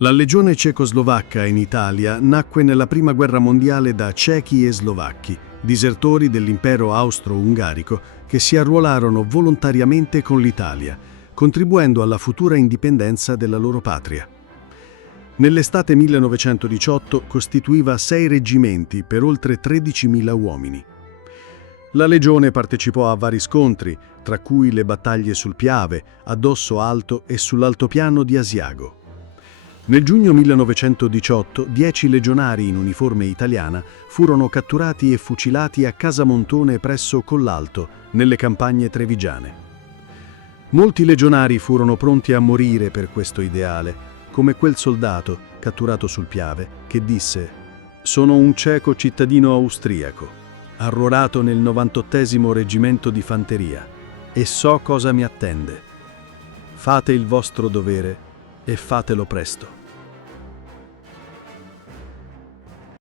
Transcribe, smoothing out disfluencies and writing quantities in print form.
La Legione Cecoslovacca in Italia nacque nella Prima Guerra Mondiale da cechi e slovacchi, disertori dell'impero austro-ungarico che si arruolarono volontariamente con l'Italia, contribuendo alla futura indipendenza della loro patria. Nell'estate 1918 costituiva 6 reggimenti per oltre 13.000 uomini. La Legione partecipò a vari scontri, tra cui le battaglie sul Piave, ad Osso Alto e sull'altopiano di Asiago. Nel giugno 1918, 10 legionari in uniforme italiana furono catturati e fucilati a Casamontone presso Collalto, nelle campagne trevigiane. Molti legionari furono pronti a morire per questo ideale, come quel soldato, catturato sul Piave, che disse: «Sono un ceco cittadino austriaco, arruolato nel 98° reggimento di fanteria, e so cosa mi attende. Fate il vostro dovere e fatelo presto».